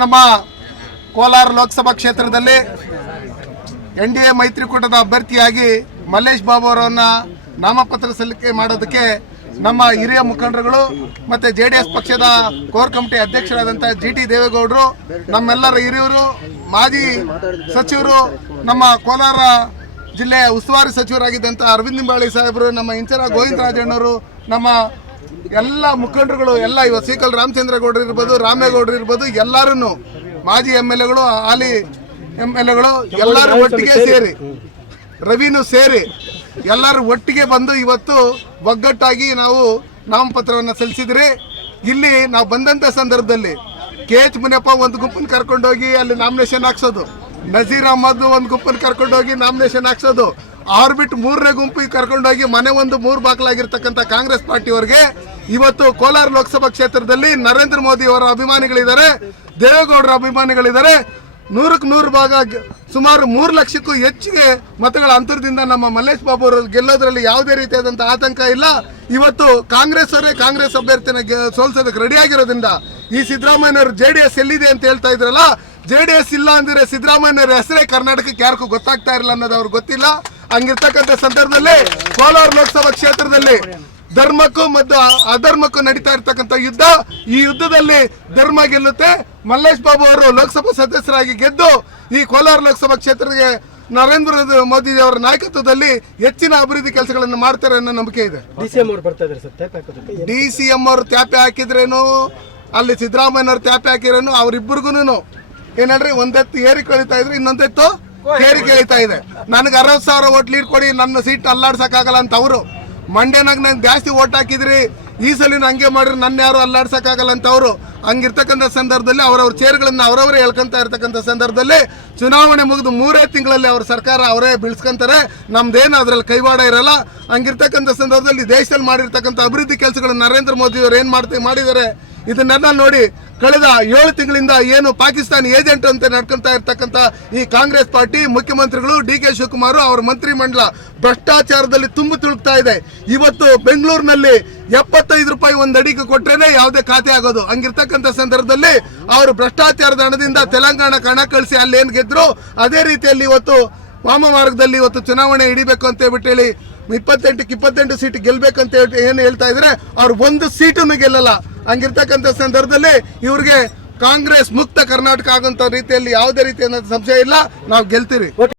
ನಮ್ಮ ಕೋಲಾರ ಲೋಕಸಭಾ ಕ್ಷೇತ್ರದಲ್ಲಿ ಎನ್ಡಿಎ ಮೈತ್ರಿಕೂಟದ ಅಭ್ಯರ್ಥಿಯಾಗಿ ಮಲ್ಲೇಶ್ ಬಾಬು ಅವರನ್ನ ನಾಮಪತ್ರ ಸಲ್ಲಿಕೆ ಮಾಡೋದಕ್ಕೆ ನಮ್ಮ ಹಿರಿಯ ಮುಖಂಡರುಗಳು ಮತ್ತೆ ಜೆಡಿಎಸ್ ಪಕ್ಷದ ಕೋರ್ ಕಮಿಟಿ ಅಧ್ಯಕ್ಷರಾದಂಥ ಜಿಟಿ ದೇವೇಗೌಡರು, ನಮ್ಮೆಲ್ಲರ ಹಿರಿಯರು, ಮಾಜಿ ಸಚಿವರು, ನಮ್ಮ ಕೋಲಾರ ಜಿಲ್ಲೆಯ ಉಸ್ತುವಾರಿ ಸಚಿವರಾಗಿದ್ದಂಥ ಅರವಿಂದ್ ನಿಂಬಾಳಿ ಸಾಹೇಬರು, ನಮ್ಮ ಇಂಚರ ಗೋವಿಂದ ರಾಜಣ್ಣವರು, ನಮ್ಮ ಎಲ್ಲ ಮುಖಂಡರುಗಳು ಎಲ್ಲ ಇವತ್ತು ಸಿಕಲ್ ರಾಮಚಂದ್ರಗೌಡರು ಇರ್ಬೋದು, ರಾಮೇಗೌಡರು ಇರ್ಬೋದು, ಎಲ್ಲರೂ ಮಾಜಿ MLAಗಳು, ಹಾಲಿ MLAಗಳು ಎಲ್ಲರೂ ಒಟ್ಟಿಗೆ ಸೇರಿ, ರವಿನೂ ಸೇರಿ ಎಲ್ಲರೂ ಒಟ್ಟಿಗೆ ಬಂದು ಇವತ್ತು ಒಗ್ಗಟ್ಟಾಗಿ ನಾವು ನಾಮಪತ್ರವನ್ನು ಸಲ್ಲಿಸಿದ್ರಿ. ಇಲ್ಲಿ ನಾವು ಬಂದಂಥ ಸಂದರ್ಭದಲ್ಲಿ KH ಮುನಿಯಪ್ಪ ಒಂದು ಗುಂಪನ್ನು ಕರ್ಕೊಂಡೋಗಿ ಅಲ್ಲಿ ನಾಮಿನೇಷನ್ ಹಾಕ್ಸೋದು, ನಜೀರ್ ಅಹಮದ್ ಒಂದು ಗುಂಪನ್ನು ಕರ್ಕೊಂಡೋಗಿ ನಾಮಿನೇಷನ್ ಹಾಕ್ಸೋದು, ಅವ್ರು ಬಿಟ್ಟು ಮೂರನೇ ಗುಂಪಿಗೆ ಕರ್ಕೊಂಡೋಗಿ ಮನೆ ಒಂದು 3 ಬಾಗಿಲಾಗಿರ್ತಕ್ಕಂಥ ಕಾಂಗ್ರೆಸ್ ಪಾರ್ಟಿಯವರಿಗೆ ಇವತ್ತು ಕೋಲಾರ ಲೋಕಸಭಾ ಕ್ಷೇತ್ರದಲ್ಲಿ ನರೇಂದ್ರ ಮೋದಿ ಅವರ ಅಭಿಮಾನಿಗಳಿದ್ದಾರೆ, ದೇವೇಗೌಡರ ಅಭಿಮಾನಿಗಳಿದ್ದಾರೆ. 100ಕ್ಕೆ 100 ಭಾಗ ಸುಮಾರು 3 ಲಕ್ಷಕ್ಕೂ ಹೆಚ್ಚಿಗೆ ಮತಗಳ ಅಂತರದಿಂದ ನಮ್ಮ ಮಲ್ಲೇಶ್ ಬಾಬು ಅವರು ಗೆಲ್ಲೋದ್ರಲ್ಲಿ ಯಾವುದೇ ರೀತಿಯಾದಂಥ ಆತಂಕ ಇಲ್ಲ. ಇವತ್ತು ಕಾಂಗ್ರೆಸ್ ಅವರೇ ಕಾಂಗ್ರೆಸ್ ಅಭ್ಯರ್ಥಿನ ಸೋಲ್ಸೋದಕ್ಕೆ ರೆಡಿ ಆಗಿರೋದ್ರಿಂದ ಈ ಸಿದ್ದರಾಮಯ್ಯನವರು JDS ಎಲ್ಲಿದೆ ಅಂತ ಹೇಳ್ತಾ ಇದ್ರಲ್ಲ, JDS ಇಲ್ಲ ಅಂದ್ರೆ ಸಿದ್ದರಾಮಯ್ಯನವರ ಹೆಸರೇ ಕರ್ನಾಟಕಕ್ಕೆ ಯಾರಿಗೂ ಗೊತ್ತಾಗ್ತಾ ಇರಲಿಲ್ಲ ಅನ್ನೋದು ಅವ್ರಿಗೆ ಗೊತ್ತಿಲ್ಲ. ಹಂಗಿರ್ತಕ್ಕಂಥ ಸಂದರ್ಭದಲ್ಲಿ ಕೋಲಾರ ಲೋಕಸಭಾ ಕ್ಷೇತ್ರದಲ್ಲಿ ಧರ್ಮಕ್ಕೂ ಮತ್ತು ಅಧರ್ಮಕ್ಕೂ ನಡೀತಾ ಇರ್ತಕ್ಕಂಥ ಯುದ್ಧ, ಈ ಯುದ್ಧದಲ್ಲಿ ಧರ್ಮ ಗೆಲ್ಲುತ್ತೆ. ಮಲ್ಲೇಶ್ ಬಾಬು ಅವರು ಲೋಕಸಭಾ ಸದಸ್ಯರಾಗಿ ಗೆದ್ದು ಈ ಕೋಲಾರ ಲೋಕಸಭಾ ಕ್ಷೇತ್ರಕ್ಕೆ ನರೇಂದ್ರ ಮೋದಿ ಅವರ ನಾಯಕತ್ವದಲ್ಲಿ ಹೆಚ್ಚಿನ ಅಭಿವೃದ್ಧಿ ಕೆಲಸಗಳನ್ನು ಮಾಡ್ತಾರೆ ಅನ್ನೋ ನಂಬಿಕೆ ಇದೆ. DCM ಅವರು ತ್ಯಾಪೆ ಹಾಕಿದ್ರೇನು, ಅಲ್ಲಿ ಸಿದ್ದರಾಮಯ್ಯನವ್ರು ತ್ಯಾಪೆ ಹಾಕಿರೇನು, ಅವ್ರಿಬ್ಬರಿಗೂ ಏನ್ ಹೇಳ್ರಿ, ಒಂದೆತ್ತು ಏರಿ ಕಳೀತಾ ಇದ್ರು, ಇನ್ನೊಂದೆತ್ತು ಕೇರಿ ಕೇಳಿತಾ ಇದೆ. ನನಗೆ 60,000 ಓಟ್ ಲೀಡ್ ಕೊಡಿ, ನನ್ನ ಸೀಟ್ ಅಲ್ಲಾಡ್ಸಕ್ಕಾಗಲ್ಲ ಅಂತ ಅವರು. ಮಂಡ್ಯನಾಗ ನಂಗೆ ಜಾಸ್ತಿ ಓಟ್ ಹಾಕಿದ್ರಿ, ಈ ಸಲ ಹಂಗೆ ಮಾಡ್ರಿ, ನನ್ನ ಯಾರು ಅಲ್ಲಾಡ್ಸಕ್ಕಾಗಲ್ಲ ಅಂತ ಅವರು. ಹಂಗಿರ್ತಕ್ಕಂಥ ಸಂದರ್ಭದಲ್ಲಿ ಅವರವ್ರ ಚೇರ್ಗಳನ್ನು ಅವರವರೇ ಹೇಳ್ಕೊಂತ ಇರ್ತಕ್ಕಂಥ ಸಂದರ್ಭದಲ್ಲಿ ಚುನಾವಣೆ ಮುಗಿದು 3 ತಿಂಗಳಲ್ಲಿ ಅವ್ರ ಸರ್ಕಾರ ಅವರೇ ಬೀಳ್ಸ್ಕೊಂತಾರೆ, ನಮ್ದೇನು ಅದರಲ್ಲಿ ಕೈವಾಡ ಇರಲ್ಲ. ಹಂಗಿರ್ತಕ್ಕಂಥ ಸಂದರ್ಭದಲ್ಲಿ ದೇಶದಲ್ಲಿ ಮಾಡಿರ್ತಕ್ಕಂಥ ಅಭಿವೃದ್ಧಿ ಕೆಲಸಗಳು ನರೇಂದ್ರ ಮೋದಿ ಅವರು ಏನು ಮಾಡಿದ್ದಾರೆ ಇದನ್ನೆಲ್ಲ ನೋಡಿ ಕಳೆದ 7 ತಿಂಗಳಿಂದ ಏನು ಪಾಕಿಸ್ತಾನಿ ಏಜೆಂಟ್ ಅಂತ ನಡ್ಕೊಂತ ಇರ್ತಕ್ಕಂಥ ಈ ಕಾಂಗ್ರೆಸ್ ಪಾರ್ಟಿ ಮುಖ್ಯಮಂತ್ರಿಗಳು DK ಶಿವಕುಮಾರ್ ಅವರ ಮಂತ್ರಿಮಂಡಲ ಭ್ರಷ್ಟಾಚಾರದಲ್ಲಿ ತುಂಬಿ ತುಳುಕ್ತಾ ಇದೆ. ಇವತ್ತು ಬೆಂಗಳೂರಿನಲ್ಲಿ 75 ರೂಪಾಯಿ ಒಂದು ಅಡಿಗೆ ಕೊಟ್ರೇನೆ ಯಾವುದೇ ಖಾತೆ ಆಗೋದು. ಹಂಗಿರ್ತಕ್ಕಂಥ ಸಂದರ್ಭದಲ್ಲಿ ಅವರು ಭ್ರಷ್ಟಾಚಾರದ ಹಣದಿಂದ ತೆಲಂಗಾಣಕ್ಕೆ ಹಣ ಕಳಿಸಿ ಅಲ್ಲಿ ಏನು ಗೆದ್ರು, ಅದೇ ರೀತಿಯಲ್ಲಿ ಇವತ್ತು ವಾಮ ಮಾರ್ಗದಲ್ಲಿ ಇವತ್ತು ಚುನಾವಣೆ ಹಿಡಿಬೇಕು ಅಂತ ಹೇಳ್ಬಿಟ್ಟು ಹೇಳಿ 28ಕ್ಕೆ 28 ಸೀಟ್ ಗೆಲ್ಬೇಕಂತ ಏನು ಹೇಳ್ತಾ ಇದ್ರೆ ಅವ್ರು 1 ಸೀಟನ್ನು ಗೆಲ್ಲಲ್ಲ. ಹಂಗಿರ್ತಕ್ಕಂಥ ಸಂದರ್ಭದಲ್ಲಿ ಇವ್ರಿಗೆ ಕಾಂಗ್ರೆಸ್ ಮುಕ್ತ ಕರ್ನಾಟಕ ಆಗುವಂತ ರೀತಿಯಲ್ಲಿ ಯಾವುದೇ ರೀತಿಯ ಸಂಶಯ ಇಲ್ಲ, ನಾವು ಗೆಲ್ತೀವಿ.